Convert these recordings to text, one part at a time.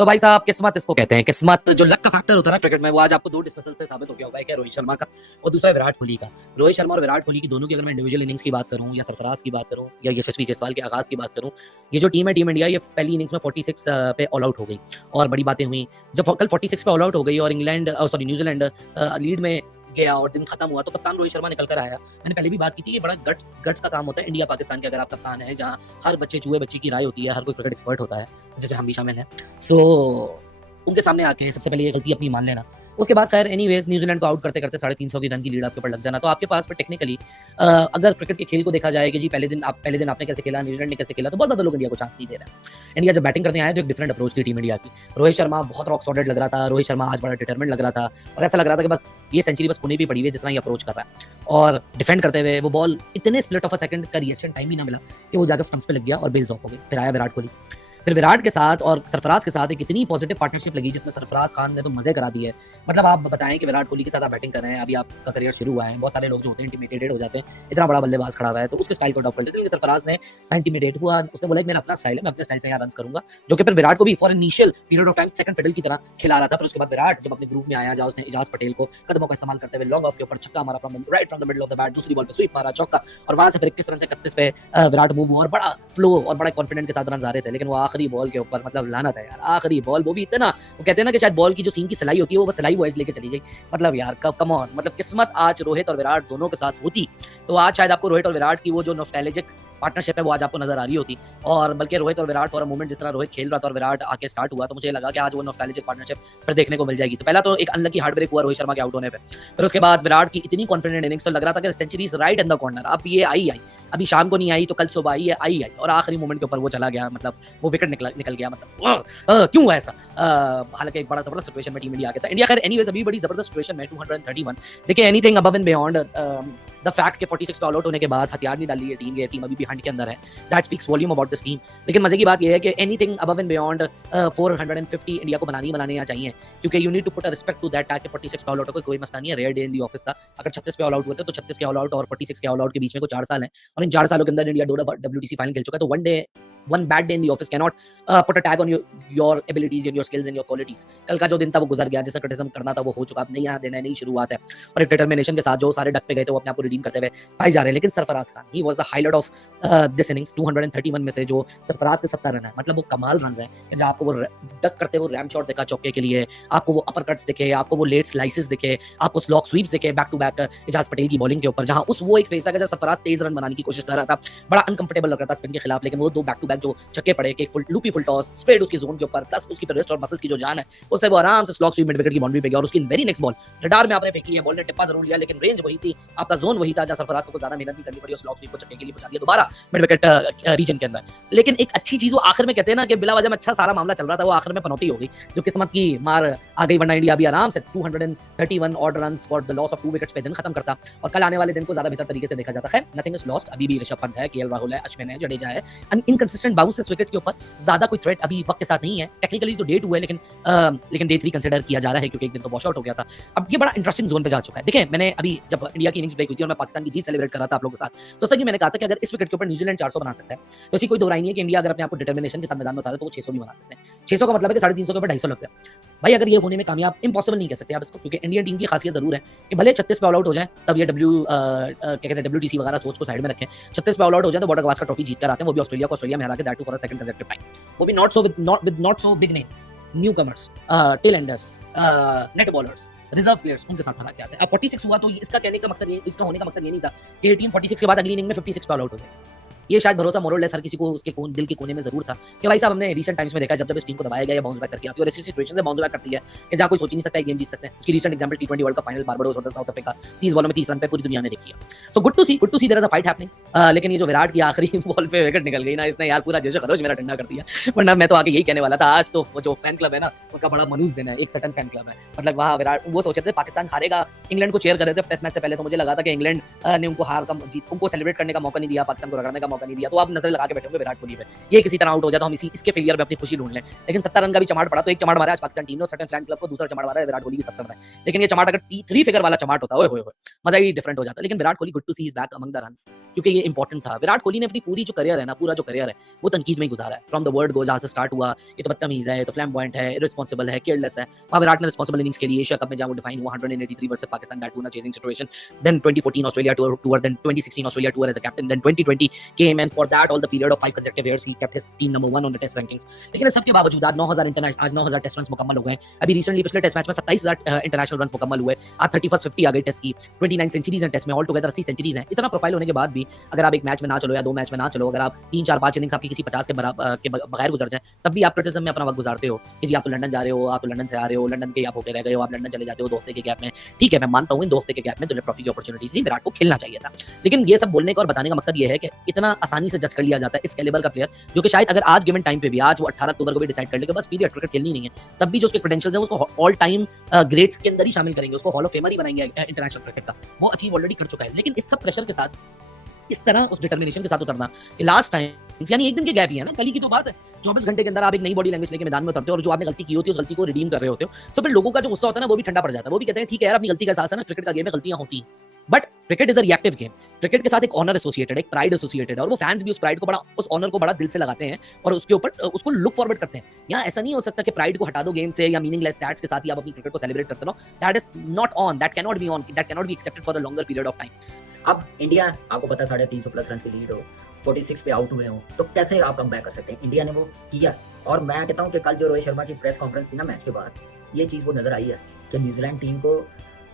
सो भाई साहब, किस्मत इसको कहते हैं। किस्मत जो लक का फैक्टर होता है ना क्रिकेट में, वो आज आपको दो डिस्कशन से साबित हो गया होगा। एक है रोहित शर्मा का और दूसरा है विराट कोहली का। रोहित शर्मा और विराट कोहली की दोनों की अगर मैं इंडिविजुअल इनिंग्स की बात करूं या सरफराज की बात करूं या यशस्वी जायसवाल के आगाज की बात करूं, ये जो टीम है टीम इंडिया, ये पहली इनिंग्स में 46 पे ऑल आउट हो गई और बड़ी बातें हुई। जब कल 46 पे ऑल आउट हो गई और न्यूजीलैंड लीड में गया और दिन खत्म हुआ, तो कप्तान रोहित शर्मा निकल कर आया। मैंने पहले भी बात की थी, ये बड़ा गट्स का काम होता है इंडिया पाकिस्तान के। अगर आप कप्तान है, जहाँ हर बच्चे चूहे बच्ची की राय होती है, हर कोई क्रिकेट एक्सपर्ट होता है, जिसमें हम भी शामिल हैं। सो उनके सामने आके सबसे पहले ये गलती अपनी मान लेना। उसके बाद खैर एनीवेज न्यूजीलैंड को आउट करते करते 350 की रन की लीड आपके ऊपर लग जाना, तो आपके पास पर टेक्निकली अगर क्रिकेट के खेल को देखा जाए कि जी पहले दिन आपने कैसे खेला, न्यूजीलैंड ने कैसे खेला, तो बहुत ज्यादा लोग इंडिया को चांस नहीं दे रहे हैं। इंडिया जब बैटिंग करने आए तो एक डिफरेंट अप्रोच थी टीम इंडिया की। रोहित शर्मा बहुत रॉक सॉलिड लग रहा था, रोहित शर्मा आज बड़ा डिटरमिनेड लग रहा था और ऐसा लग रहा था कि बस ये सेंचुरी बस कोने पे पड़ी हुई है जिस तरह ये अप्रोच कर रहा है। और डिफेंड करते हुए वो बॉल इतने स्प्लिट ऑफ अ सेकंड का रिएक्शन टाइम भी ना मिला कि वो जाकर स्टंप्स पे लग गया और बेल्स ऑफ हो गई। फिर आया विराट कोहली, फिर विराट के साथ और सरफराज के साथ एक इतनी पॉजिटिव पार्टनरशिप लगी जिसमें सरफराज खान ने तो मजे करा दिए। मतलब आप बताएं कि विराट कोहली के साथ आप बैटिंग कर रहे हैं, अभी आपका करियर शुरू हुआ है, बहुत सारे लोग जो होते हैं इंटिमिडेटेड हो जाते हैं, इतना बड़ा बल्लेबाज खड़ा हुआ है तो उसके स्टाइल को अडॉप्ट कर लेते हैं। लेकिन सरफराज ने इंटिमिडेट हुआ, उसने बोला कि मेरा अपना स्टाइल है, मैं अपने स्टाइल से यहाँ रन करूंगा, जो कि फिर विराट को भी for initial period of time second fiddle की तरह खिला रहा था। फिर उसके बाद विराट जब अपने ग्रुप में आया, जहाँ उसने इजाज पटेल को कदमों का इस्तेमाल करते हुए लॉन्ग ऑफ के ऊपर छक्का मारा from the middle of the bat, दूसरी बॉल पे स्वीप मारा चौका, और वहां से फिर 21 रन से 31 पे विराट मूव हुआ और बड़ा फ्लो और बड़ा कॉन्फिडेंट के साथ रन आ रहे थे। लेकिन वो आखिरी बॉल के ऊपर मतलब लानत है यार, आखिरी बॉल वो भी इतना, वो कहते हैं ना कि शायद बॉल की जो सीम की सिलाई होती है वो बस सिलाई वाइज लेके चली गई। मतलब यार कम ऑन, मतलब किस्मत आज रोहित और विराट दोनों के साथ होती तो आज शायद आपको रोहित और विराट की वो जो नॉस्टैल्जिक पार्टनरशिप है वो आज आपको नजर आ रही होती। और बल्कि रोहित और विराट फॉर अ मोमेंट जिस तरह रोहित खेल रहा था और विराट आके स्टार्ट हुआ, तो मुझे लगा कि आज वो नॉस्टैल्जिक पार्टनरशिप फिर देखने को मिल जाएगी। तो पहला तो एक अनलकी हार्ट ब्रेक हुआ रोहित शर्मा के आउट होने पे, फिर उसके बाद विराट की इतनी कॉन्फिडेंट इनिंग्स, तो लग रहा था कि century is right in the corner. अब ये आई अभी शाम को नहीं आई तो कल सुबह आई और आखिरी मोमेंट के ऊपर वो चला गया, मतलब वो विकेट निकल गया। मतलब क्यों हुआ ऐसा? हालांकि एक बड़ा जबरदस्त सिचुएशन में टीम इंडिया आ गया था। इंडिया खैर एनीवेज अभी बड़ी जबरदस्त सिचुएशन में 231। देखिए anything above and beyond the fact के 46 पे ऑल आउट होने के बाद हथियार नहीं डाली है टीम, ये टीम अभी भी हंट के अंदर है, that speaks volume about this team. लेकिन मजे की बात यह है कि anything above and beyond 450 India को बनाने यहाँ चाहिए, क्योंकि you need to put a respect to that tag के 46 पे ऑल आउट कोई मसला नहीं है, rare day in the office था। अगर 36 पे ऑल आउट हुए तो 36 के ऑल आउट और 46 के ऑल आउट के बीच में को 4 साल है, और इन 4 सालों के अंदर इंडिया 2 WTC फाइनल खेल चुका है। तो one bad day in the office cannot put a tag on your abilities and your skills and your qualities। कल का जो दिन था वो गुजर गया, जिसका क्रिटिसिज्म करना था वो हो चुका, अब नहीं यहाँ देना है, नई शुरुआत है। और एक डिटर्मिनेशन के साथ जो सारे डक पे गए थे वो अपने आप को रिडीम करते हुए पाए जा रहे हैं। लेकिन Sarfaraz Khan he was the highlight of this innings. 231 में से जो सरफराज के 70 रन है, मतलब वो कमाल रन है। जहाँ आपको वो डक करते हुए रैम शॉट देखा चौके के लिए, आपको वो अपर कट्स दिखे, आपको वो लेट स्लाइसेस दिखे, आपको स्लॉक स्वीप्स दिखे back to back Ajaz Patel की बॉलिंग के ऊपर, जहाँ वो एक फेज था जब सरफराज तेज रन बनाने की कोशिश कर रहा था, बड़ा अनकंफर्टेबल लग रहा था स्पिन के खिलाफ। लेकिन वो 2 बैक टू बैक जो छक्के पड़े, एक लूपी फुल टॉस स्ट्रेट उसकी जोन के ऊपर, प्लस उसकी रिस्ट और मसल्स की जो जान है उससे वो आराम से स्लॉक स्वीप मिड विकेट की बाउंड्री पे गया। और उसकी वेरी नेक्स्ट बॉल रडार में आपने फेंकी है, बॉल ने टिप्पा जरूर लिया लेकिन रेंज वही थी, आपका जोन वही था, जहां सरफराज को ज्यादा मेहनत नहीं करनी पड़ी और स्लॉक स्वीप को छक्के के लिए पहुंचा दिया दोबारा मिड विकेट रीजन के अंदर। लेकिन एक अच्छी चीज वो आखिर में कहते हैं ना कि बिला वजह में अच्छा सारा मामला चल रहा था, वो आखिर में पनौती हो गई, जो किस्मत की मार आ गई, वरना इंडिया भी आराम से 231 odd runs for the loss of 2 wickets पे दिन खत्म करता और कल आने वाले दिन को ज्यादा बेहतर तरीके से देखा जाता है। नथिंग इज लॉस्ट, अभी भी ऋषभ पंत है, केएल राहुल है, अश्विन है, जडेजा है, इनकंसिस्टेंट बाउंस इस विकेट के ऊपर ज्यादा कोई थ्रेट अभी वक्त के साथ नहीं है। टेक्निकली तो डे 2 है, लेकिन डे 3 कंसीडर किया जा रहा है क्योंकि एक दिन तो वॉश आउट हो गया था। अब ये बड़ा इंटरेस्टिंग जोन पे जा चुका है। देखिए मैंने अभी जब इंडिया की इनिंग्स ब्रेक हुई थी और मैं पाकिस्तान की जीत सेलिब्रेट कर रहा था आप लोगों के साथ, तो सर जी मैंने कहा था कि अगर इस विकेट के ऊपर न्यूजीलैंड 400 बना सकता है तो ऐसी कोई दो राय नहीं है कि इंडिया अगर अपने आप को डिटर्मिनेशन के साथ मैदान में उतारे तो वो 600 भी बना सकते हैं। 600 का मतलब है कि 350 के ऊपर 250 लग गया भाई। अगर ये होने में कामयाब, इम्पॉसिबल नहीं कह सकते आप इसको, क्योंकि इंडियन टीम की खासियत जरूर है कि भले 36 पे ऑल आउट हो जाए तब ये क्या कहते हैं WTC वगैरह सोच को साइड में रखें, 36 पे ऑल आउट हो जाए तो बॉर्डर गवास्कर ट्रॉफी जीत कर आते हैं, वो भी ऑस्ट्रेलिया में हरा के, that too for a second consecutive time, वो भी not so big names, newcomers, tail enders, net bowlers, reserve players, उनके साथ हरा के आते हैं। अब 46 हुआ तो इसका कहने का मकसद ये, इसका होने का मकसद ये नहीं था कि ये टीम 46 के बाद अगली इनिंग में 56 पे ऑल आउट हो जाए। ये शायद भरोसा मोरलेस हर किसी को उसके दिल के कोने में जरूर था कि भाई साहब हमने रीसेंट टाइम्स में देखा जब इस टीम को दबाया गया या बाउंस बैक करके आती है और ऐसी सिचुएशन से बाउंस बैक करती है कि जहां कोई सोच ही नहीं सकता है गेम जीत सकते हैं। उसकी recent example T20 world cup final Barbados और साउथ अफ्रीका, 30 बॉलों में 30 रन पे पूरी दुनिया ने देखी है। So good to see there is a fight happening. लेकिन ये जो विराट की आखिरी बॉल पे विकेट निकल गई ना, इसने यार पूरा जोश खरोश मेरा ठंडा कर दिया। वरना मैं तो आगे यही कहने वाला था, आज तो जो फैन क्लब है ना उसका बड़ा मनुष्य दिन है, एक सर्टेन फैन क्लब है। मतलब वहाँ विराट वो सोच रहे थे पाकिस्तान हारेगा, इंग्लैंड को चीयर कर रहे थे टेस्ट मैच से पहले, तो मुझे लगा था कि इंग्लैंड ने उनको हार का जीत उनको सेलिब्रेट करने का मौका नहीं दिया, पाकिस्तान को रगड़ने का मौका नहीं दिया, तो आप नजर लगा के बैठे होंगे विराट कोहली पे। ये किसी तरह आउट हो जाए तो हम इसके फेलियर में अपनी खुशी ढूंढ लें। लेकिन 70 रन का भी चमाट पड़ा, तो एक चमाट मारा आज पाकिस्तान टीम ने सर्टेन फैन क्लब को, दूसरा चमाट मारा है विराट कोहली की 70 रन। लेकिन ये चमाट अगर 3 फिगर वाला चमाट होता, ओए होए होए, मजा ही डिफरेंट हो जाता। लेकिन Virat Kohli good to see is back among the runs, क्योंकि ये इंपॉर्टेंट था। विराट कोहली ने अपनी पूरी जो करियर है ना, पूरा जो करियर है वो तनकीद में ही गुजारा है। फ्रॉम द वर्ड गो, जहाँ से स्टार्ट हुआ, ये तो बदतमीज है, ये तो फ्लैम्बॉयंट है, इररिस्पांसिबल है, केयरलेस है। वहाँ विराट ने रिस्पांसिबल इनिंग्स खेली, एशिया कप में जहाँ वो डिफाइन हुआ 183 versus Pakistan, that too in a chasing situation, then 2014 Australia tour, then 2016 Australia tour as a captain, then 2020 came and for that all the period of 5 consecutive years he kept his team number 1 on the test rankings। लेकिन इस सब के बावजूद आज 9000 test runs मुकम्मल हो गए। अभी रिसेंटली पिछले टेस्ट मैच में 27000 इंटरनेशनल रन्स मुकम्मल हुए। आज 31st 50 आ गई टेस्ट की, 29 सेंचुरीज हैं टेस्ट में, ऑल टुगेदर 80 सेंचुरीज हैं। इतना प्रोफाइल होने के बाद भी अगर आप एक मैच में ना चलो या 2 मैच में ना चलो, अगर आप 3 4 5 इनिंग्स आपकी किसी 50 के बगैर गुजर जाए, तब भी आप क्रिटिसिज्म में अपना वक्त गुजारते हो कि जी आप तो लंदन जा रहे हो, आप तो लंदन से आ रहे हो, लंदन के आप होके रह गए हो, आप लंदन चले जाते हो दोस्ते के गैप में। ठीक है, मैं मानता हूँ इन दोस्ते के गैप में तुमने ट्रॉफी की अपॉर्चुनिटीज दी, विराट को खेलना चाहिए था। लेकिन ये सब बोलने का और बताने का मकसद ये है कि इतना आसानी से जज कर लिया जाता है इस कैलिबर का प्लेयर, जो कि शायद अगर आज गिवन टाइम पे भी, आज वो 18 अक्टूबर को भी डिसाइड कर ले कि बस पीरियड क्रिकेट खेलनी नहीं है, तब भी जो उसके क्रेडेंशियल्स हैं उसको ऑल टाइम ग्रेड्स के अंदर ही शामिल करेंगे, उसको हॉल ऑफ फेमर ही बनाएंगे इंटरनेशनल क्रिकेट का। वो अचीव ऑलरेडी कर चुका है। लेकिन इस सब प्रेशर के साथ, इस तरह उस डिटर्मिनेशन के साथ उतरना, लास्ट टाइम यानी एक दिन के गैप ही है ना, कल ही की तो बात है। 24 घंटे के अंदर आप एक नई बॉडी लैंग्वेज लेके मैदान में उतरते हो और जो आपने गलती की होती है उस गलती को रिडीम कर रहे होते हो, तो फिर लोगों का जो गुस्सा होता है ना वो भी ठंडा पड़ जाता है। वो भी कहते हैं ठीक है यार, अपनी गलती का एहसास है ना, क्रिकेट का गेम है, गलतियां होती हैं, but cricket is a reactive game. Cricket के साथ एक ऑनर एसोसिएटेड है, एक प्राइड एसोसिएटेड है, और वो फैंस भी उस प्राइड को बड़ा, उस ऑनर को बड़ा दिल से लगाते हैं और उसके ऊपर उसको लुक फॉरवर्ड करते हैं। यहाँ ऐसा नहीं हो सकता कि प्राइड को हटा दो गेम से या मीनिंगलेस स्टैट्स के साथ ही आप अपनी क्रिकेट को सेलिब्रेट करते रहो। That is not on, that can not be on, that can not be accepted for a longer period of time. अब इंडिया आपको पता 350 प्लस रन की लीड हो, 46 पे आउट हुए हो, तो कैसे आप कम बैक कर सकते हैं? इंडिया ने वो किया। और मैं कहता हूँ कि कल जो रोहित शर्मा की प्रेस कॉन्फ्रेंस थी ना मैच के बाद, ये चीज़ वो नजर आई है कि न्यूजीलैंड टीम को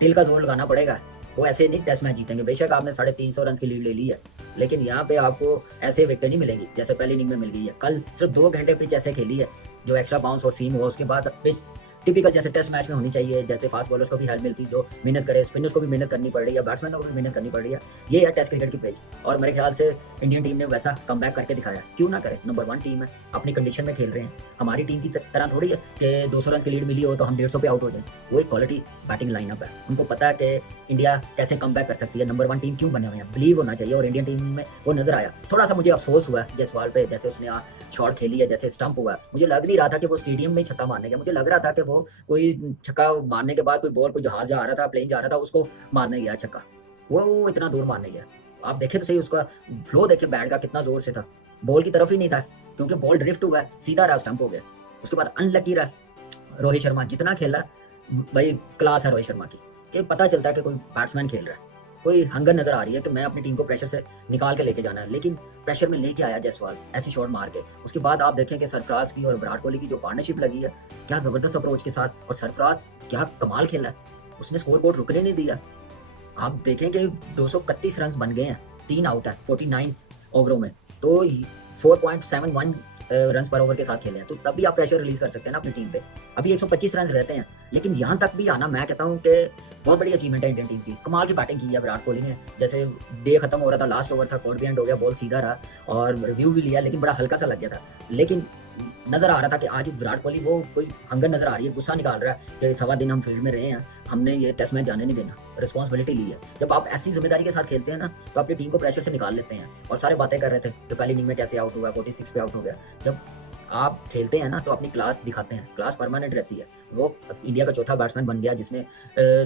तिल का जोर लगाना पड़ेगा। वो ऐसे नहीं टेस्ट मैच जीतेंगे। बेशक आपने 350 रन की लीड ले ली है, लेकिन यहाँ पे आपको ऐसे विकेट नहीं मिलेंगी जैसे पहली इनिंग में मिल गई है। कल सिर्फ 2 घंटे पिच ऐसे खेली है, जो एक्स्ट्रा बाउंस और सीम हुआ, उसके बाद पिच टिपिकल जैसे टेस्ट मैच में होनी चाहिए, जैसे फास्ट बॉलर्स को भी हेल्प मिलती, जो मेहनत करे, स्पिनर्स को भी मेहनत करनी पड़ रही है, बैट्समैनों को भी मेहनत करनी पड़ रही है। ये है टेस्ट क्रिकेट की पेज, और मेरे ख्याल से इंडियन टीम ने वैसा कमबैक करके दिखाया। क्यों ना करे? नंबर 1 टीम है, अपनी कंडीशन में खेल रहे हैं। हमारी टीम की तरह थोड़ी है कि 200 रन की लीड मिली हो तो हम 150 पे आउट हो जाए। वो एक क्वालिटी बैटिंग लाइनअप है, उनको पता है कि इंडिया कैसे कमबैक कर सकती है। नंबर 1 टीम क्यों बने हुए हैं, बिलीव होना चाहिए, और इंडियन टीम में वो नजर आया। थोड़ा सा मुझे अफसोस हुआ जयसवाल पे, जैसे उसने शॉट खेली है, जैसे स्टंप हुआ, मुझे लग नहीं रहा था कि वो स्टेडियम में छक्का मारने गया। मुझे लग रहा था कि वो कोई छक्का मारने के बाद कोई बॉल, कोई जहाज जा रहा था, प्लेन जा रहा था, उसको मारने गया छक्का। वो इतना दूर मारने गया। आप देखे तो सही, उसका फ्लो देखे बैट का कितना जोर से था, बॉल की तरफ ही नहीं था, क्योंकि बॉल ड्रिफ्ट हुआ, सीधा रहा, स्टंप हो गया। उसके बाद अनलकी रहा रोहित शर्मा, जितना खेला भाई क्लास है रोहित शर्मा की, कि पता चलता है कि कोई बैट्समैन खेल रहा है, कोई हंगर नजर आ रही है कि मैं अपनी टीम को प्रेशर से निकाल के लेके जाना है। लेकिन प्रेशर में लेके आया जयसवाल ऐसी शॉट मार के। उसके बाद आप देखें कि सरफराज की और विराट कोहली की जो पार्टनरशिप लगी है, क्या जबरदस्त अप्रोच के साथ, और सरफराज क्या कमाल खेला है, उसने स्कोर बोर्ड रुकने नहीं दिया। आप देखें कि 231 रन बन गए हैं, 3 आउट है 49 ओवरों में, तो 4.71 रन पर ओवर के साथ खेले हैं, तो तब भी आप प्रेशर रिलीज कर सकते हैं ना अपनी टीम पे। अभी 125 रन रहते हैं, लेकिन यहाँ तक भी आना, मैं कहता हूँ कि बहुत बड़ी अचीवमेंट है इंडियन टीम की। कमाल की बैटिंग की है विराट कोहली ने। जैसे डे खत्म हो रहा था, लास्ट ओवर था, कोर्ट भी एंड हो गया, बॉल सीधा रहा और रिव्यू भी लिया, लेकिन बड़ा हल्का सा लग गया था। लेकिन नजर आ रहा था कि आज विराट कोहली वो कोई हंगर नजर आ रही है, गुस्सा निकाल रहा है कि 1.25 दिन हम फील्ड में रहे हैं, हमने ये टेस्ट मैच जाने नहीं देना, रिस्पॉन्सिबिलिटी ली है। जब आप ऐसी जिम्मेदारी के साथ खेलते हैं ना, तो अपनी टीम को प्रेशर से निकाल लेते हैं। और सारे बातें कर रहे थे तो पहली इनिंग में कैसे आउट हुआ, 46 पे आउट हो गया। जब आप खेलते हैं ना तो अपनी क्लास दिखाते हैं, क्लास परमानेंट रहती है। वो इंडिया का चौथा बैट्समैन बन गया जिसने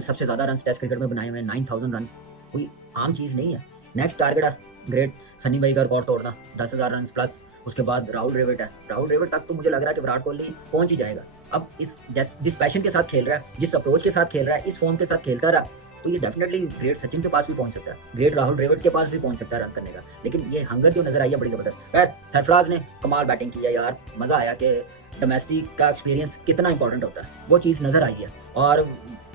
सबसे ज्यादा रन टेस्ट क्रिकेट में बनाए हुए हैं, 9000 रन, कोई आम चीज नहीं है। नेक्स्ट टारगेट है ग्रेट सनी भाई का रिकॉर्ड तोड़ना, 10,000 रन प्लस। उसके बाद राहुल द्रविड़ है, राहुल द्रविड़ तक तो मुझे लग रहा है कि विराट कोहली पहुंच ही जाएगा। अब इस जिस पैशन के साथ खेल रहा है, जिस अप्रोच के साथ खेल रहा है, इस फॉर्म के साथ खेलता रहा, तो ये डेफिनेटली ग्रेट सचिन के पास भी पहुंच सकता है, ग्रेट राहुल द्रविड़ के पास भी पहुंच सकता है रन करने का। लेकिन ये हंगर जो नजर आई है बड़ी जबरदस्त। खैर सरफराज ने कमाल बैटिंग की है यार, मजा आया कि डोमेस्टिक का एक्सपीरियंस कितना इंपॉर्टेंट होता है, वो चीज़ नजर आई है। और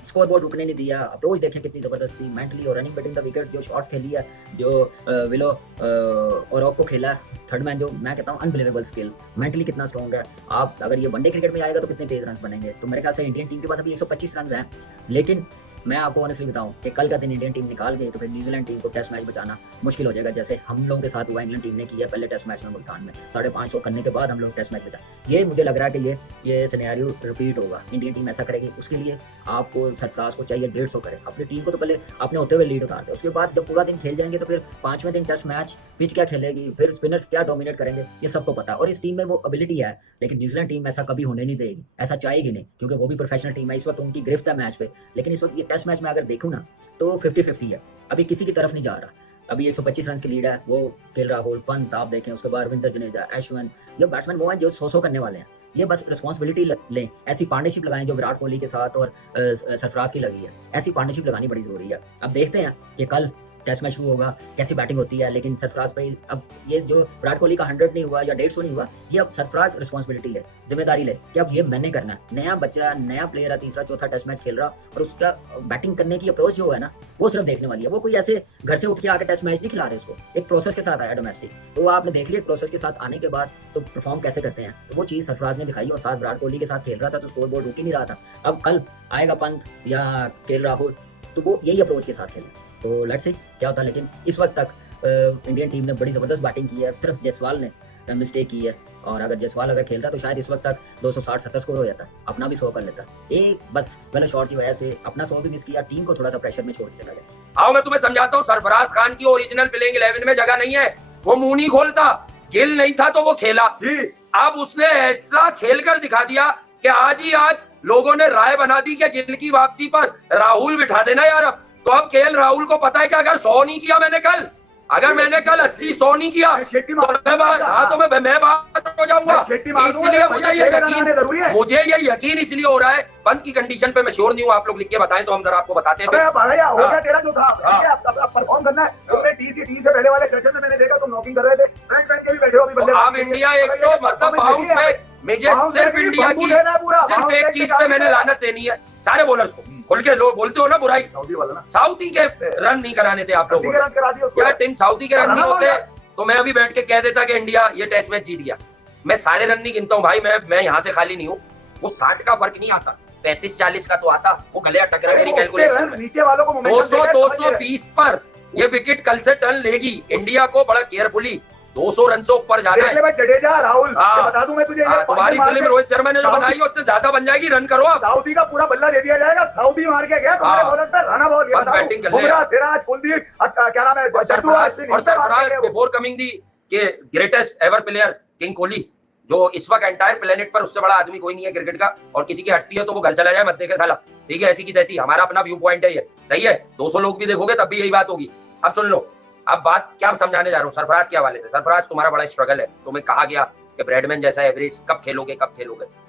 स्कोर बोर्ड रुकने नहीं दिया, अप्रोच देखें कितनी जबरदस्त थी, मेंटली और रनिंग बिटवीन द विकेट, जो शॉट्स खेली है, जो विलो और को खेला थर्ड मैन, जो मैं कहता हूँ अनबिलीवेबल स्किल, मेंटली कितना स्ट्रॉन्ग है। आप अगर ये वनडे क्रिकेट में आएगा तो कितने तेज रन बनेंगे। तो मेरे ख्याल से इंडियन टीम के पास अभी 125 रन हैं, लेकिन मैं आपको ऑनेस्टली बताऊं कि कल का दिन इंडियन टीम निकाल गई तो फिर न्यूजीलैंड टीम को टेस्ट मैच बचाना मुश्किल हो जाएगा, जैसे हम लोगों के साथ हुआ इंग्लैंड टीम ने किया पहले टेस्ट मैच में मुल्तान में 550 करने के बाद हम लोग टेस्ट मैच बचा। ये मुझे लग रहा है कि ये सिनेरियो रिपीट होगा, इंडियन टीम ऐसा करेगी। उसके लिए आपको सरफराज को चाहिए 150 करे, अपनी टीम को तो पहले अपने होते हुए लीड उतार दे, उसके बाद जब पूरा दिन खेल जाएंगे तो फिर 5वें दिन टेस्ट मैच पिच क्या खेलेगी, फिर स्पिनर्स क्या डोमिनेट करेंगे, ये सबको पता है। और इस टीम में वो एबिलिटी है, लेकिन न्यूजीलैंड टीम ऐसा कभी होने नहीं देगी, ऐसा चाहेगी नहीं, क्योंकि वो भी प्रोफेशनल टीम है। इस वक्त उनकी गिरफ्त है मैच पे, लेकिन इस वक्त ये टेस्ट मैच में अगर देखूँ ना तो 50-50 है, अभी किसी की तरफ नहीं जा रहा। अभी 125 रन की लीड है, वो केएल राहुल, पंत आप देखें, उसके बाद रविंद्र जडेजा, अश्विन, ये बैट्समैन वो हैं जो 100 करने वाले हैं। ये बस रिस्पॉन्सिबिलिटी लें, ऐसी पार्टनरशिप लगाएं जो विराट कोहली के साथ और सरफराज की लगी है, ऐसी पार्टनरशिप लगानी बड़ी जरूरी है। अब देखते हैं कि कल टेस्ट मैच शुरू होगा कैसी बैटिंग होती है, लेकिन सरफराज भाई अब ये जो विराट कोहली का 100 नहीं हुआ या 150 नहीं हुआ, ये अब सरफराज रिस्पॉन्सिबिलिटी ले, जिम्मेदारी ले कि अब ये मैंने करना है। नया बच्चा, नया प्लेयर है, तीसरा चौथा टेस्ट मैच खेल रहा, और उसका बैटिंग करने की अप्रोच जो है ना वो सिर्फ देखने वाली है। वो कोई ऐसे घर से उठ के आके टेस्ट मैच नहीं खिला रहे उसको, एक प्रोसेस के साथ आया डोमेस्टिक, तो आपने देख लिया प्रोसेस के साथ आने के बाद तो परफॉर्म कैसे करते हैं, तो वो चीज़ सरफराज ने दिखाई। और साथ विराट कोहली के साथ खेल रहा था तो स्कोर बोर्ड रुक ही नहीं रहा था। अब कल आएगा पंत या केएल राहुल तो वो यही अप्रोच के साथ खेले, तो लेट्स सी क्या होता है। लेकिन इस वक्त तक इंडियन टीम ने बड़ी ज़बरदस्त बैटिंग की है, सिर्फ जायसवाल ने मिस्टेक की है, और अगर जायसवाल अगर खेलता तो शायद इस वक्त तक 260-70 स्कोर हो जाता, अपना भी 100 कर लेता। एक बस गलत शॉट की वजह से अपना 100 भी मिस किया, टीम को थोड़ा सा प्रेशर में छोड़ के चला गया। आओ मैं तुम्हें समझाता हूँ, सरफराज खान की ओरिजिनल प्लेइंग 11 में जगह नहीं है, वो मुंह नहीं खोलता। गिल नहीं था तो वो खेला, अब उसने ऐसा खेल कर दिखा दिया कि आज ही आज लोगों ने राय बना दी कि गिल की वापसी पर राहुल बिठा देना यार। अब तो अब केएल राहुल को पता है कि अगर 100 नहीं किया मैंने कल, अगर मैंने कल 80-100 नहीं किया तो मैं बाहर हो जाऊंगा। इसलिए मुझे ये यकीन इसलिए हो रहा है, पंत की कंडीशन पे मैं श्योर नहीं हूँ, आप लोग लिख के बताएं तो हम जरा आपको बताते हैं। तेरा जो था परफॉर्म करना है, तुमने टी से पहले वाले सेशन में मैंने देखा तुम नॉकिंग कर रहे थे, फ्रंट पैन के भी बैठे हो अभी बल्ले। अब इंडिया 100 मतलब बाउंस है, मुझे सिर्फ इंडिया की सिर्फ एक चीज पे मैंने लानत देनी है, सारे बॉलर्स को खोल के लोग बोलते हो ना बुराई, साउथी के रन नहीं कराने थे आप लोगों ने, यार टीम साउथी के रन नहीं होते तो मैं अभी बैठ के कह देता कि इंडिया ये टेस्ट मैच जीत गया। मैं सारे रन नहीं गिनता हूँ भाई, मैं यहाँ से खाली नहीं हूँ, वो 60 का फर्क नहीं आता, 35-40 का तो आता, वो गले अटक रहा मेरी कैलकुलेशन। नीचे वालों को 200-220 पर ये विकेट कल से टर्न लेगी, इंडिया को बड़ा केयरफुली 200 रन से ऊपर जाना है। जडेजा राहुल बता दूं मैं तुझे, तुम्हारी फिल्म रोहित शर्मा ने जो बनाई उससे ज्यादा बन जाएगी, रन करो। सऊदी का पूरा बल्ला दे दिया जाएगा, सऊदी मार के गया तुम्हारे बॉलर पे, राना बॉल ये बैटिंग कर बुमराह, सिराज, कुलदीप, क्या नाम है, और सरफराज बिफोर कमिंग दी के greatest ever player king Kohli, जो इस वक्त एंटायर प्लेनेट पर उससे बड़ा आदमी कोई नहीं है क्रिकेट का, और किसी की हटती है तो वो घर चला जाए मत देखे साला, ठीक है, ऐसी की तैसी, हमारा अपना व्यू पॉइंट है ये, सही है। 200 लोग भी देखोगे तब भी यही बात होगी। अब सुन लो, अब बात क्या समझाने जा रहा हूँ सरफराज के हवाले से। सरफराज तुम्हारा बड़ा स्ट्रगल है, तुम्हें कहा गया कि ब्रैडमैन जैसा एवरेज कब खेलोगे,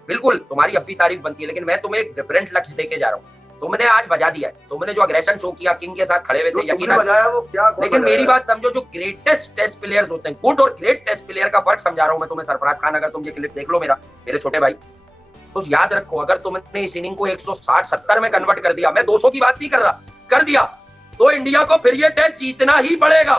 बिल्कुल तुम्हारी अब भी तारीफ बनती है, लेकिन मैं तुम्हें एक डिफरेंट लक्ष्य देके जा रहा हूँ। तुमने आज बजा दिया है, तुमने जो अग्रेशन शो किया, किंग के साथ खड़े हुए थे, यकीन बजाया वो क्या, लेकिन मेरी बात समझो, जो ग्रेटेस्ट टेस्ट प्लेयर्स होते हैं, गुड और ग्रेट टेस्ट प्लेयर का फर्क समझा रहा हूँ मैं तुम्हें। सरफराज खान, अगर तुम ये क्लिप देख लो मेरे छोटे भाई, तो याद रखो, अगर तुमने इस इनिंग को 160-70 में कन्वर्ट कर दिया, मैं 200 की बात नहीं कर रहा, कर दिया, तो इंडिया को फिर ये टेस्ट जीतना ही पड़ेगा।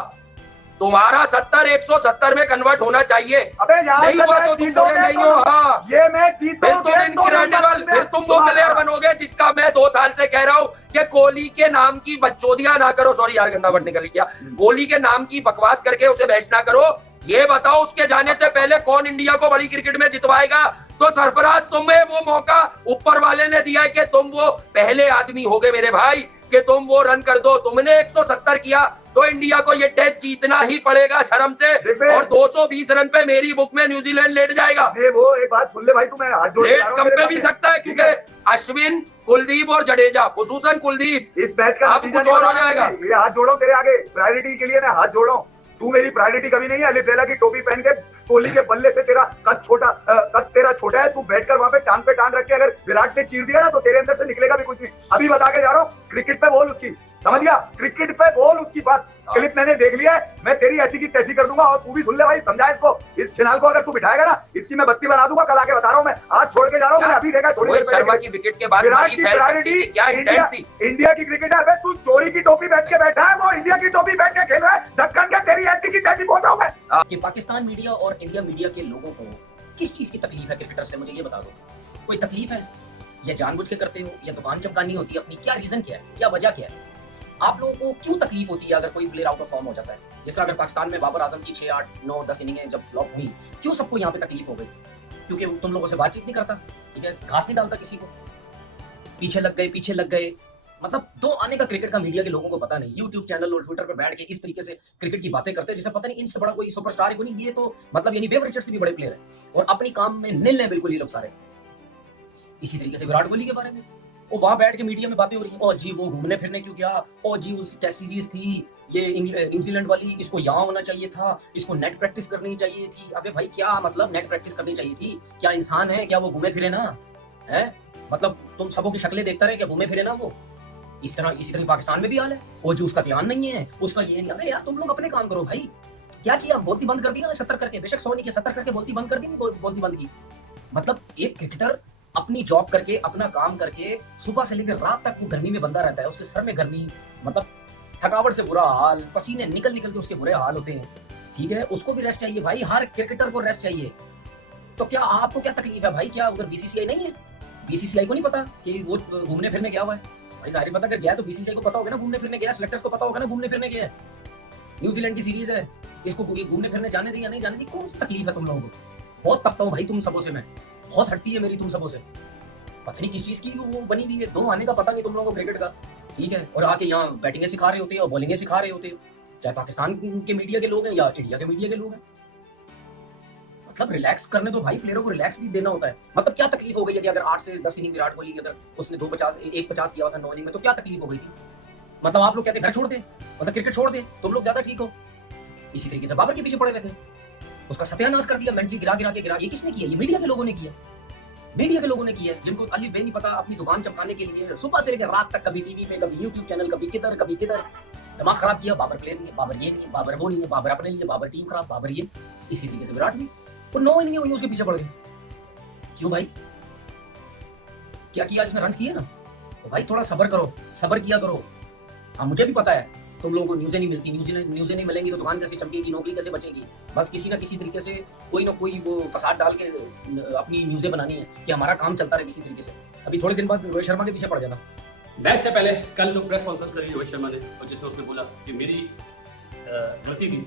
तुम्हारा 70-170 में कन्वर्ट होना चाहिए। अबे नहीं हुआ तो जीतोगे नहीं हो, हाँ ये मैच जीतोगे, फिर तुम इनक्रेडिबल, फिर तुम वो प्लेयर बनोगे जिसका मैं 2 साल से कह रहा हूँ कि कोहली के नाम की बकचोदियां ना करो, सॉरी यार गंदा वर्ड निकल गया, कोहली के नाम की बकवास करके उसे बहस ना करो। ये बताओ उसके जाने से पहले कौन इंडिया को बड़ी क्रिकेट में जितवाएगा? तो सरफराज, तुम्हें वो मौका ऊपर वाले ने दिया है कि तुम वो पहले आदमी हो गए मेरे भाई, कि तुम वो रन कर दो। तुमने 170 किया तो इंडिया को ये टेस्ट जीतना ही पड़ेगा शर्म से, और 220 रन पे मेरी बुक में न्यूजीलैंड लेट जाएगा। वो एक बात सुन ले भाई, तुम्हें हाथ जोड़ लेट कम पे भी सकता है, क्योंकि अश्विन, कुलदीप और जडेजा, खुसूसन कुलदीप, इस मैच का अब कुछ और हो जाएगा। ये हाथ जोड़ो तेरे आगे, प्रायोरिटी के लिए मैं हाथ जोड़ रहा हूँ। तू मेरी प्रायोरिटी कभी नहीं है। अलिफ लैला की टोपी पहन के कोहली के बल्ले से तेरा कद तेरा छोटा है, तू बैठकर वहां पे टांग पे टांग रख के अगर विराट ने चीर दिया ना तो तेरे अंदर से निकलेगा भी कुछ नहीं। अभी बता के जा रहा हूँ, क्रिकेट पे बोल उसकी, समझ गया? क्रिकेट पे बोल उसकी, बस क्लिप मैंने देख लिया है, मैं तेरी ऐसी की तैसी कर दूंगा। और तू भी सुन ले भाई, समझा इसको, इस छिनाल को अगर तू बिठाएगा ना, इसकी मैं बत्ती बना दूंगा। कल आके बता रहा हूँ, मैं आज छोड़ के जा रहा हूँ, मैंने अभी देखा थोड़ी देर शर्मा की विकेट के बाद विराट की प्रायोरिटी क्या इंटेंट थी? इंडिया की क्रिकेट है। तू चोरी की टोपी बैठ के बैठा है, वो इंडिया की टोपी बैठ के खेल रहा है। ढक्कन के तेरी ऐसी की तैसी बोल रहा हूँ मैं। कि पाकिस्तान मीडिया और इंडिया मीडिया के लोगों को किस चीज की तकलीफ है क्रिकेटर से, मुझे ये बता दो। कोई तकलीफ है या जानबूझ के करते हो, या दुकान चमकानी होती है अपनी, क्या रीजन क्या है, क्या वजह क्या है? आप लोगों को क्यों तकलीफ होती है अगर कोई प्लेयर आउट ऑफ फॉर्म हो जाता है? जिस तरह अगर पाकिस्तान में बाबर आजम की 6, 8, 9, 10 इनिंगें जब फ्लॉप हुई, क्यों सबको यहाँ पे तकलीफ हो गई? क्योंकि तुम लोगों से बातचीत नहीं करता, ठीक है, घास नहीं डालता किसी को, पीछे लग गए। मतलब दो आने का क्रिकेट का मीडिया के लोगों को पता नहीं, यूट्यूब चैनल और ट्विटर पर बैठ के इस तरीके से क्रिकेट की बातें करते हैं जैसे पता नहीं इनसे बड़ा कोई सुपरस्टार है कोई नहीं। ये तो मतलब यानी वेव रिचर्ड्स से भी बड़े प्लेयर है और अपनी काम में निल है बिल्कुल ये लोग सारे। इसी तरीके से विराट कोहली के बारे में वो वहां बैठ के मीडिया में बातें हो रही है, ओ जी वो घूमने फिरने क्यों गया, ओ जी उसकी टेस्ट सीरीज थी, ये न्यूजीलैंड वाली, इसको यहाँ होना चाहिए था, इसको नेट प्रैक्टिस करनी चाहिए थी। अबे भाई क्या मतलब नेट प्रैक्टिस करनी चाहिए थी? क्या इंसान है क्या वो घूमे फिरे ना है? मतलब तुम सबों की शक्लें देखता रहे क्या घूमे फिरे ना वो? इसी तरह पाकिस्तान में भी हाल है, ओ जी उसका ध्यान नहीं है, उसका ये नहीं। अबे यार तुम लोग अपने काम करो भाई। क्या किया? बोलती बंद कर दी ना 70 करके, बेशक 100 नहीं किया, 70 करके बोलती बंद कर दी, नहीं बोलती बंद की। मतलब एक क्रिकेटर अपनी जॉब करके अपना काम करके सुबह से लेकर रात तक वो गर्मी में बंदा रहता है, उसके सर में गर्मी, मतलब थकावट से बुरा हाल, पसीने निकल के उसके बुरे हाल होते हैं, ठीक है, उसको भी रेस्ट चाहिए भाई, हर क्रिकेटर को रेस्ट चाहिए। तो क्या आपको क्या तकलीफ है भाई? क्या उधर बीसीसीआई नहीं है? बीसीसीआई को नहीं पता कि वो घूमने फिरने गया हुआ है? भाई जाहिर पता अगर गया तो बीसीसीआई को पता होगा ना घूमने फिरने गया, सिलेक्टर्स को पता होगा ना घूमने फिरने गया। न्यूजीलैंड की सीरीज है, इसको घूमने फिरने जाने दी या नहीं जाने दी, कौन सी तकलीफ है तुम लोगों को? बहुत तपता हूँ भाई तुम सबों से, मैं बहुत हटती है मेरी तुम सबों से, पता नहीं किस चीज की वो बनी हुई है, दो आने का पता नहीं तुम लोगों को क्रिकेट का, ठीक है, और आके यहाँ बैटिंगें सिखा रहे होते हैं और बॉलिंगें सिखा रहे होते हो, चाहे पाकिस्तान के मीडिया के लोग हैं या इंडिया के मीडिया के लोग हैं। मतलब रिलैक्स करने दो भाई, प्लेयरों को रिलैक्स भी देना होता है। मतलब क्या तकलीफ हो गई यदि अगर 8 से 10 इनिंग विराट कोहली की अगर उसने 150 किया था 9 इनिंग में, तो क्या तकलीफ हो गई थी? मतलब आप लोग कहते घर छोड़ दे, मतलब क्रिकेट छोड़ दे, तुम लोग ज्यादा ठीक हो। इसी तरीके से बाबर के पीछे पड़े हुए थे, उसका सत्यानाश कर दिया, मेंटली गिरा। ये किसने किया? ये मीडिया के लोगों ने किया, मीडिया के लोगों ने किया, जिनको अली बे नहीं पता, अपनी दुकान चमकाने के लिए सुबह से लेकर रात तक कभी टीवी पे, कभी यूट्यूब चैनल, कभी किधर दिमाग खराब किया। बाबर प्लेयर नहीं है, बाबर ये नहीं है, बाबर वो नहीं है, बाबर अपने लिए, बाबर टीम खराब, बाबर ये। इसी तरीके से विराट भी वो 9 इनिंग हुई उसके पीछे पड़ गए। क्यों भाई? क्या किया? उसने रन किए ना, तो भाई थोड़ा सब्र करो, सब्र किया करो। हाँ मुझे भी पता है तुम लोगों को न्यूज़ें नहीं मिलती, न्यूज़ें नहीं मिलेंगी तो दुकान कैसे चमकेगी, नौकरी कैसे बचेगी? बस किसी ना किसी तरीके से कोई ना कोई वो फसाद डाल के अपनी न्यूज़ें बनानी है कि हमारा काम चलता रहे किसी तरीके से। अभी थोड़े दिन बाद रोहित शर्मा के पीछे पड़ जाना। मैच से पहले कल जो प्रेस कॉन्फ्रेंस करी रोहित शर्मा ने, और जिसमें उसने बोला कि मेरी गलती थी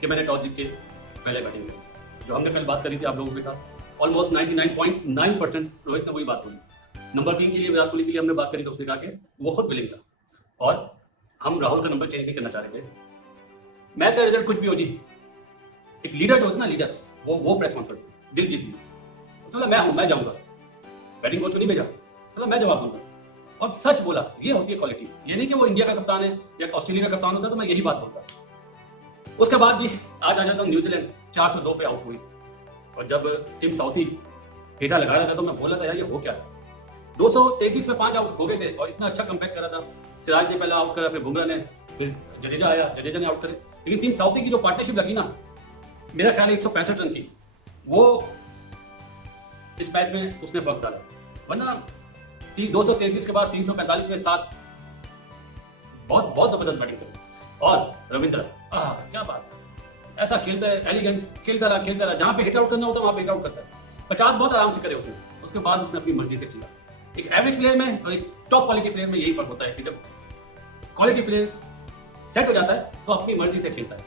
कि मैंने टॉस जीत के पहले बैटिंग करी, जो हमने कल बात करी थी आप लोगों के साथ, ऑलमोस्ट 99.9% रोहित ने वही बात बोली। नंबर 3 के लिए विराट कोहली के लिए हमने बात करी तो उसने कहा कि वो खुद विलिंग था और हम राहुल का नंबर चेंज नहीं करना चाह रहे थे। मैच का रिजल्ट कुछ भी हो जी, एक लीडर जो होता है ना, लीडर, वो प्रेस कॉन्फ्रेंस थी, दिल जीत ली। चला मैं हूं, मैं जाऊंगा, बैटिंग कोच को नहीं भेजा, चला मैं जवाब दूंगा और सच बोला। ये होती है क्वालिटी। ये नहीं कि वो इंडिया का कप्तान है या ऑस्ट्रेलिया का कप्तान होता तो मैं यही बात बोलता। उसके बाद जी आज आ जाता हूँ, न्यूजीलैंड 402 पे आउट हुई और जब टीम साउथी हेठा लगा रहा था तो मैं बोला था यार ये हो क्या है। 233 में 5 आउट हो गए थे और इतना अच्छा कम्बैक करा था। सिराज ने पहला आउट करा, फिर बुमराह ने, फिर जडेजा आया, जडेजा ने आउट करे। लेकिन टीम साउथी की जो पार्टनरशिप लगी ना, मेरा ख्याल है 165 रन की, वो इस मैच में उसने फर्क डाला। वरना 233 के बाद 345 में 7 बहुत जबरदस्त बैटिंग करी। और रविंद्र क्या बात है, ऐसा खेलता है, एलिगेंट खेलता रहा, जहां पे हिट आउट करना होता है वहां पे हिट आउट करता है। 50 बहुत आराम से करे उसने। उसके बाद उसने अपनी मर्जी से खेला। एक एवरेज प्लेयर में और एक टॉप क्वालिटी प्लेयर में यही फर्क होता है कि जब क्वालिटी प्लेयर सेट हो जाता है तो अपनी मर्जी से खेलता है।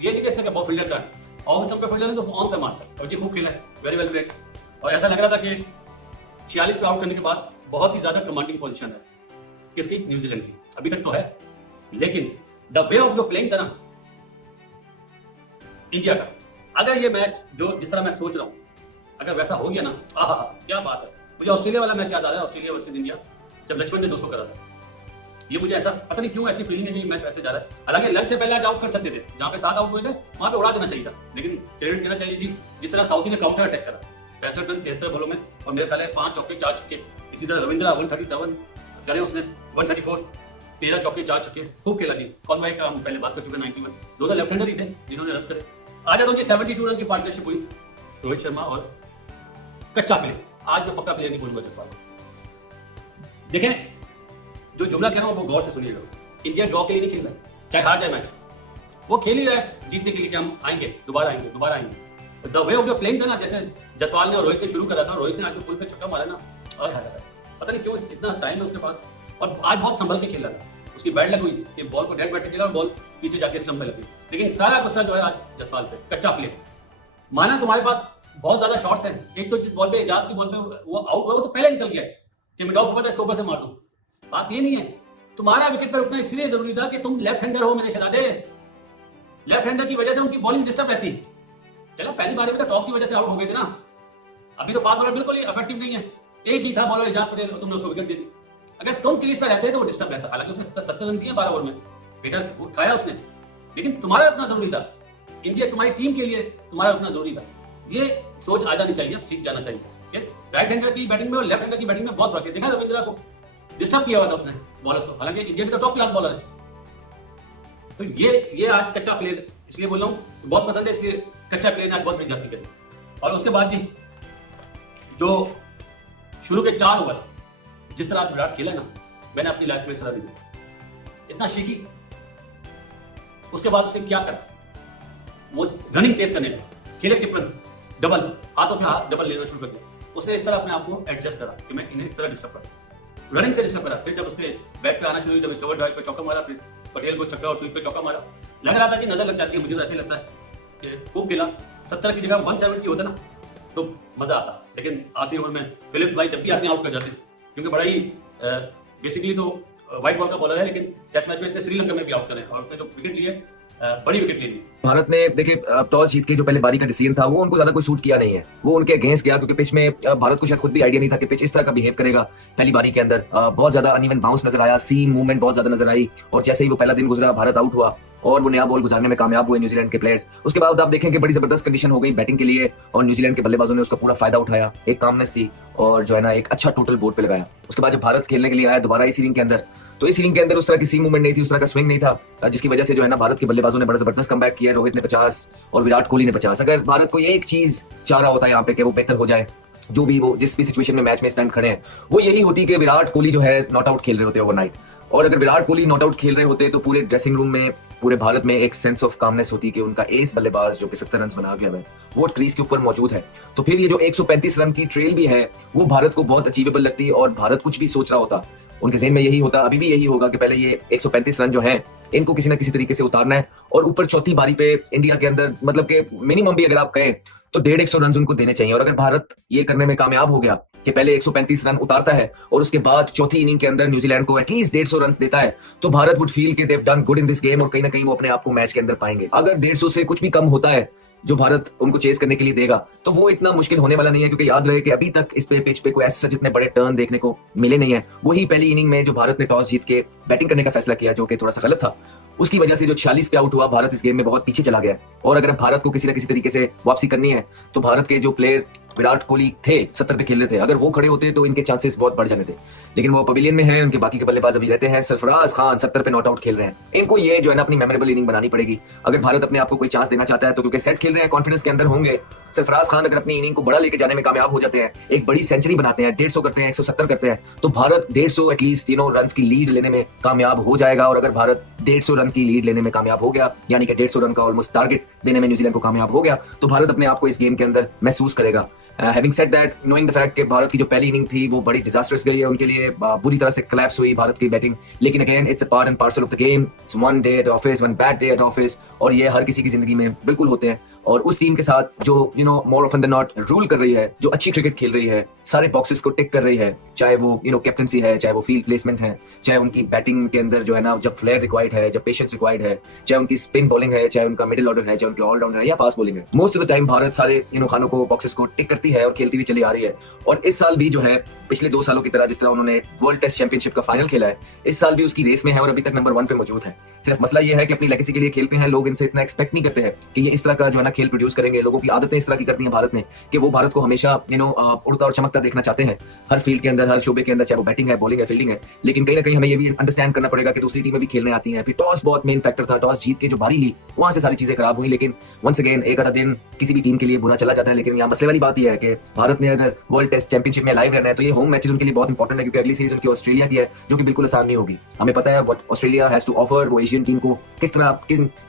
ये नहीं देखता कि बहुत फील्डर का है, ऑफ स्टंप पे फील्डर है तो ऑन पे मारता है। और जी खूब खेला है, वेरी वेल ग्रेट। और ऐसा लग रहा था कि 46 पे आउट करने के बाद बहुत ही ज्यादा कमांडिंग पोजीशन है किसकी? न्यूजीलैंड की। अभी तक तो है, लेकिन द वे ऑफ जो प्लेइंग था ना इंडिया का, अगर ये मैच जो जिस तरह मैं सोच रहा हूँ अगर वैसा हो गया ना, क्या बात है। मुझे ऑस्ट्रेलिया वाला मैच याद आ रहा है, ऑस्ट्रेलिया वर्सेस इंडिया, जब लक्ष्मण ने 200 करा था। ये मुझे ऐसा पता नहीं क्यों ऐसी फीलिंग है कि मैच वैसे जा रहा है। हालांकि लग से पहले आज आउट कर सकते थे, जहां पे 7 आउट हुए थे वहां पे उड़ा देना चाहिए था, लेकिन क्रेडिट देना चाहिए जी जिस तरह साउथी ने काउंटर अटैक करा। 65 रन 73 बॉलों में, और मेरे ख्याल है 5 चौके 4 छक्के। इसी तरह रविंद्रा 137 करे उसने, 134, 13 चौके 4 छक्के, खूब खेला जी। कॉनवाई का हम पहले बात कर चुके, 91, दोनों लेफ्ट हैंडर ही थे जिन्होंने रन करे। आ जाता हूँ जी 72 रन की पार्टनरशिप हुई रोहित शर्मा और कच्चा प्लेयर, आज मैं पक्का प्लेयर नहीं बोलूंगा जसवाल। देखें जो जुमला कह रहा हूं वो गौर से सुनिएगा। इंडिया ड्रॉ के लिए नहीं खेल रहा, चाहे हार जाए मैच, वो खेल ही रहा है जीतने के लिए कि हम आएंगे, दोबारा आएंगे। The way of the playing था ना, जैसे जसवाल ने और रोहित ने शुरू करा था, रोहित ने आज जो पुल पे छक्का मारा ना, और पता नहीं क्यों इतना टाइम है उसके पास, और आज बहुत संभल के खेल रहा था। उसकी बैड लग हुई कि बॉल को डेड बैट से खेला और बॉल पीछे जाके स्टंप में लगी, लेकिन सारा गुस्सा जो है आज जसवाल पे, कच्चा प्ले। माना तुम्हारे पास बहुत ज्यादा शॉट्स हैं, एक तो जिस बॉल पे एजाज की बॉल पे वो आउट हुआ वो तो पहले निकल गया कि मिड ऑफ हुआ था इसको ऊपर से मार दूं। बात ये नहीं है, तुम्हारा विकेट पर रुकना इसलिए जरूरी था कि तुम लेफ्ट हैंडर हो मेरे शहजादे। लेफ्ट हैंडर की वजह से उनकी बॉलिंग डिस्टर्ब रहती। चलो पहली बार में तो टॉस की वजह से आउट हो गए थे ना, अभी तो फास्ट बॉलर बिल्कुल ही इफेक्टिव नहीं है, एक ही था बॉलर एजाज पटेल, तुमने उसको विकेट दे दी। अगर तुम क्रीज पर रहते तो वो डिस्टर्ब रहता। हालांकि उसने 70 रन दिए 12 ओवर में, बेटर खाया उसने, लेकिन तुम्हारा उतना जरूरी था, इंडिया तुम्हारी टीम के लिए तुम्हारा उतना जरूरी था। ये सोच आ जानी चाहिए, अब सीख जाना चाहिए। राइट हैंडर की बैटिंग में और लेफ्ट हैंडर की बैटिंग में बहुत फर्क है। देखा रविंद्रा को डिस्टर्ब किया हुआ था उसने बॉलर्स को, हालांकि इंडिया में तो टॉप क्लास बॉलर है। तो ये आज कच्चा प्लेयर, इसलिए बोल रहा हूँ बहुत पसंद है, इसलिए कच्चा प्लेयर ने आज बहुत बड़ी जाती करी। और उसके बाद जी जो शुरू के 4 ओवर जिस तरह विराट खेला ना, मैंने अपनी लाइफ में इस तरह दी, इतना शीकी। उसके बाद उसने क्या करा, वो रनिंग तेज करने लगा, खेले टिप्पण डबल, हाथों से हाथ डबल लेना शुरू कर दिया। उसने इस तरह अपने आप को एडजस्ट करा कि मैं इन्हें इस तरह डिस्टर्ब करा, रनिंग से डिस्टर्ब करा। फिर जब उसने बैट पे आना शुरू, जब कवर ड्राइव पे चौका मारा, फिर पटेल को छक्का और स्वीप पे चौका मारा, लग रहा था कि नजर लग जाती है। मुझे तो ऐसे लगता है कि खूब खेला, 70 की जगह 170 होता ना तो मजा आता, लेकिन आखिरी ओवर में फिलिप्स भाई जब भी आते हैं आउट कर जाते हैं, क्योंकि बड़ा ही बेसिकली तो व्हाइट बॉल का बॉलर है, लेकिन टेस्ट मैच में इसने श्रीलंका में भी आउट करे और उसने जो विकेट लिए बड़ी विकेट ले ली। भारत ने देखिए टॉस जीत के जो पहले बारी का डिसीजन था वो उनको ज्यादा कोई सूट किया नहीं है, वो उनके अगेंस्ट गया, क्योंकि पिच में भारत को शायद खुद भी आइडिया नहीं था कि पिच इस तरह का बिहेव करेगा। पहली बारी के अंदर बहुत ज्यादा अनइवन बाउंस नजर आया, सीम मूवमेंट बहुत ज्यादा नजर आई, और जैसे ही वो पहला दिन गुजरा भारत आउट हुआ और वो नया बॉल गुजारने में कामयाब हुए न्यूजीलैंड के प्लेयर्स। उसके बाद आप देखें कि बड़ी जबरदस्त कंडीशन हो गई बैटिंग के लिए और न्यूजीलैंड के बल्लेबाजों ने उसका पूरा फायदा उठाया, एक कामनेस थी और जो है ना एक अच्छा टोटल बोर्ड पे लगाया। उसके बाद जब भारत खेलने के लिए आया दोबारा इस इनिंग के अंदर, तो इस इनिंग के अंदर उस तरह की सीम मूवमेंट नहीं थी, उस तरह का स्विंग नहीं था, जिसकी वजह से जो है ना भारत के बल्लेबाजों ने बड़ा जबरदस्त कमबैक किया। रोहित ने 50 और विराट कोहली ने 50। अगर भारत को ये एक चीज चाह रहा होता है यहाँ पे कि वो बेहतर हो जाए, जो भी वो जिस भी सिचुएशन में मैच में इस टाइम खड़े हैं, वो यही होती कि विराट कोहली जो है नॉट आउट खेल रहे होते ओवरनाइट। और अगर विराट कोहली नॉट आउट खेल रहे होते तो पूरे ड्रेसिंग रूम में, पूरे भारत में एक सेंस ऑफ कामनेस होती कि उनका एस बल्लेबाज जो कि 70 रन बना गया है वो क्रीज के ऊपर मौजूद है। तो फिर ये जो 135 रन की ट्रेल भी है वो भारत को बहुत अचीवेबल लगती, और भारत कुछ भी सोच रहा होता उनके ज़हन में यही होता, अभी भी यही होगा कि पहले ये 135 रन जो हैं इनको किसी ना किसी तरीके से उतारना है, और ऊपर चौथी बारी पे इंडिया के अंदर मतलब कि मिनिमम भी अगर आप कहें तो 150 रन उनको देने चाहिए। और अगर भारत ये करने में कामयाब हो गया कि पहले 135 रन उतारता है और उसके बाद चौथी इनिंग के अंदर न्यूजीलैंड को एटलीस्ट 150 रन देता है, तो भारत वुड फील कि they have done good in this game, और कहीं ना कहीं वो अपने आप को मैच के अंदर पाएंगे। अगर 150 से कुछ भी कम होता है जो भारत उनको चेस करने के लिए देगा, तो वो इतना मुश्किल होने वाला नहीं है, क्योंकि याद रहे कि अभी तक इस पे पिच पे कोई ऐसे जितने बड़े टर्न देखने को मिले नहीं है। वही पहली इनिंग में जो भारत ने टॉस जीत के बैटिंग करने का फैसला किया, जो कि थोड़ा सा गलत था, उसकी वजह से जो 46 पे आउट हुआ, भारत इस गेम में बहुत पीछे चला गया। और अगर भारत को किसी ना किसी तरीके से वापसी करनी है तो भारत के जो प्लेयर विराट कोहली थे 70 पे खेल रहे थे, अगर वो खड़े होते तो इनके चांसेस बहुत बढ़ जाने थे, लेकिन वो पवेलियन में है, उनके बाकी के बल्लेबाज अभी रहते हैं। सरफराज खान 70 पे नॉट आउट खेल रहे हैं, इनको ये जो है ना अपनी मेमोरेबल इनिंग बनानी पड़ेगी अगर भारत अपने आप को कोई चांस देना चाहता है तो, क्योंकि सेट खेल रहे हैं, कॉन्फिडेंस के अंदर होंगे। सरफराज खान अगर अपनी इनिंग को बड़ा लेके जाने में कामयाब हो जाते हैं, एक बड़ी सेंचुरी बनाते हैं, 150 करते हैं, 170 करते हैं, तो भारत 150 एटलीस्ट रन की लीड लेने में कामयाब हो जाएगा। और अगर भारत 150 रन की लीड लेने में कामयाब हो गया, यानी कि 150 रन का ऑलमोस्ट टारगेट देने में न्यूजीलैंड को कामयाब हो गया, तो भारत अपने आप को इस गेम के अंदर महसूस करेगा। Having said that, knowing the fact कि भारत की जो पहली इनिंग थी वो बड़ी डिजास्टर्स गई है उनके लिए, बुरी तरह से कोलैप्स हुई भारत की बैटिंग, लेकिन again it's a part and parcel of the game, it's one day at office, one bad day at office, और ये हर किसी की जिंदगी में बिल्कुल होते हैं। और उस टीम के साथ जो more often than not rule कर रही है, जो अच्छी क्रिकेट खेल रही है, सारे बॉक्सेस को टिक कर रही है, चाहे वो कैप्टनसी है, चाहे वो फील्ड प्लेसमेंट है, चाहे उनकी बैटिंग के अंदर जो है ना जब फ्लेयर रिक्वायर्ड है, जब पेशेंस रिक्वायर्ड है, चाहे उनकी स्पिन बॉलिंग है, चाहे उनका मिडिल ऑर्डर है, चाहे उनकी ऑलराउंडर है या फास्ट बॉलिंग है, most of the time Bharat सारे खानों को बॉक्सेस को टिक करती है और खेलती हुई चली आ रही है। और इस साल भी जो है पिछले 2 सालों की तरह जिस तरह उन्होंने वर्ल्ड टेस्ट चैंपियनशिप का फाइनल खेला है, इस साल भी उसकी रेस में है और अभी तक नंबर 1 पे मौजूद है। सिर्फ मसला ये है कि अपनी लेगेसी के लिए खेलते हैं लोग, इनसे इतना एक्सपेक्ट नहीं करते हैं कि ये इस तरह का जो है ना खेल प्रोड्यूस करेंगे। लोगों की आदतें इस तरह की करती हैं भारत ने कि वो भारत को हमेशा उड़ता और चमकता देखना चाहते हैं हर फील्ड के अंदर, हर शोबे के अंदर, चाहे वो बैटिंग है, बॉलिंग है, फील्डिंग है। लेकिन कहीं ना कहीं हमें ये भी अंडरस्टैंड करना पड़ेगा कि दूसरी टीमें भी खेलने आती हैं। फिर टॉस बहुत मेन फैक्टर था, टॉस जीत के जो बारी ली वहां से सारी चीजें खराब हुई। लेकिन वंस अगेन एक आधा दिन किसी भी टीम के लिए बुरा चला जाता है, लेकिन यहाँ मसले वाली बात यह है कि भारत ने अगर वर्ल्ड टेस्ट चैंपियनशिप में लाइव रहना है तो ये होम मैचेस उनके लिए बहुत इंपॉर्टेंट है, क्योंकि अगली सीरीज उनकी ऑस्ट्रेलिया की है, जो कि बिल्कुल आसान नहीं होगी। हमें पता है what Australia has to offer, वो एशियन टीम को किस तरह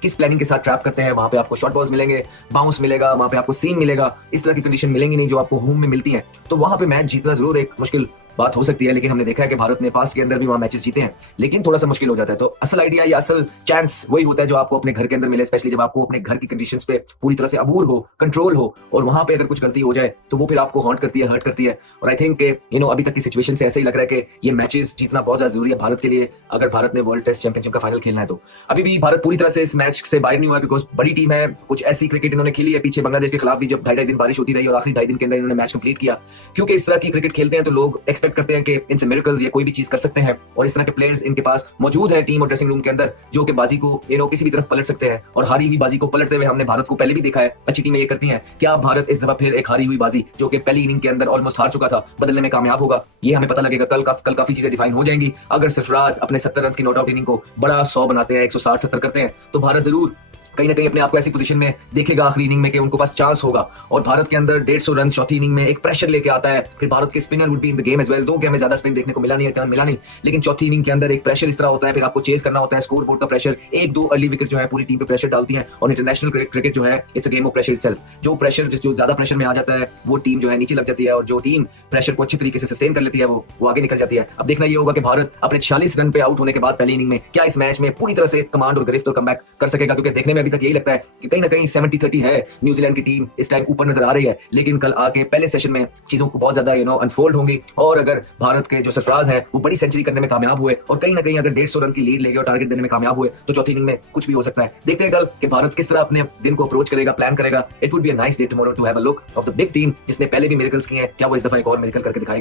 किस प्लानिंग के साथ ट्रैप करते हैं। वहां पे आपको शॉर्ट बॉल्स मिलेंगे, बाउंस मिलेगा, वहां पे आपको सीम मिलेगा, इस तरह की कंडीशन मिलेंगी नहीं जो आपको होम में मिलती है। तो वहां पे मैच जीतना जरूर एक मुश्किल बात हो सकती है, लेकिन हमने देखा है कि भारत ने पास्ट के अंदर भी वहाँ मैचेस जीते हैं, लेकिन थोड़ा सा मुश्किल हो जाता है। तो असल आइडिया या असल चांस वही होता है जो आपको अपने घर के अंदर मिले, स्पेशली जब आपको अपने घर की कंडीशंस पे पूरी तरह से अबूर हो, कंट्रोल हो, और वहां पे अगर कुछ गलती हो जाए तो वो फिर आपको हॉन्ट करती है, हर्ट करती है। और आई थिंक अभी तक की सिचुएशन से ऐसे ही लग रहा है कि ये मैचेस जीतना बहुत ज्यादा जरूरी है भारत के लिए, अगर भारत ने वर्ल्ड टेस्ट चैंपियनशिप का फाइनल खेलना है तो। अभी भी भारत पूरी तरह से इस मैच से बाहर नहीं हुआ, बिकॉज बड़ी टीम है, कुछ ऐसी क्रिकेट इन्होंने खेली है पीछे बांग्लादेश के खिलाफ भी, जब 2.5 दिन बारिश होती रही और आखिरी 2.5 दिन के अंदर इन्होंने मैच कंप्लीट किया। क्योंकि इस तरह की क्रिकेट खेलते हैं तो लोग एक्सपेक्ट करते हैं कि इनसे मिरेकल्स या कोई भी चीज कर सकते हैं, और इस तरह के प्लेयर्स इनके पास मौजूद है टीम और ड्रेसिंग रूम के अंदर, जो कि बाजी को किसी भी तरफ पलट सकते हैं। और हारी हुई बाजी को पलटते हुए हमने भारत को पहले भी देखा है, अच्छी टीमें ये करती हैं। क्या भारत इस दफा फिर एक हारी हुई बाजी जो कि पहली इनिंग के अंदर ऑलमोस्ट हार चुका था, बदलने में कामयाब होगा? ये हमें पता लगेगा कल काफी चीजें डिफाइन हो जाएंगी। अगर सरफराज अपने 70 रन की नॉट आउट इनिंग को बड़ा 100 बनाते हैं, 160-70 करते हैं, तो भारत जरूर कहीं ना कहीं अपने आप को ऐसी पोजीशन में देखेगा आखिरी इनिंग में कि उनको पास चांस होगा। और भारत के अंदर 150 रन चौथी इनिंग में एक प्रेशर लेके आता है। फिर भारत के spinner would be in the game as well, दो कि हमें ज्यादा स्पिन देखने को मिला नहीं है, टर्न मिला नहीं, लेकिन चौथी इनिंग के अंदर एक प्रेशर इस तरह होता है, फिर आपको चेस करना होता है, स्कोर बोर्ड का प्रेशर, 1-2 अर्ली विकेट जो है पूरी टीम पे प्रेशर डालती है। और इंटरनेशनल क्रिकेट जो है it's a game of pressure itself. जो ज्यादा प्रेशर में आ जाता है वो टीम जो है नीचे लग जाती है, और जो टीम प्रेशर को अच्छी तरीके से सस्टेन कर लेती है वो आगे निकल जाती है। अब देखना ये होगा कि भारत अपने 46 रन पे आउट होने के बाद पहली इनिंग में क्या इस मैच में पूरी तरह से कमांड और गिरफ्त और कमबैक कर सकेगा, क्योंकि देखने में अभी तक यही लगता है कि कहीं ना कहीं 70-30 है, न्यूजीलैंड की टीम इस टाइम ऊपर नजर आ रही है। लेकिन कल आके पहले सेशन में चीजों को बहुत ज्यादा अनफोल्ड होंगी, और अगर भारत के जो सरफराज है वो बड़ी सेंचुरी करने में कामयाब हुए और कहीं ना कहीं अगर 150 रन की लीड ले गए और टारगेट देने में कामयाब हुए, तो चौथी इनिंग में कुछ भी हो सकता है। देखते हैं कल कि भारत किस तरह अपने दिन को अप्रोच करेगा, प्लान करेगा। It would be a nice day tomorrow to have a look of the big team, जिसने पहले भी मिरेकल्स किए हैं। क्या वो इस दफा एक और मिरेकल करके दिखाएगा?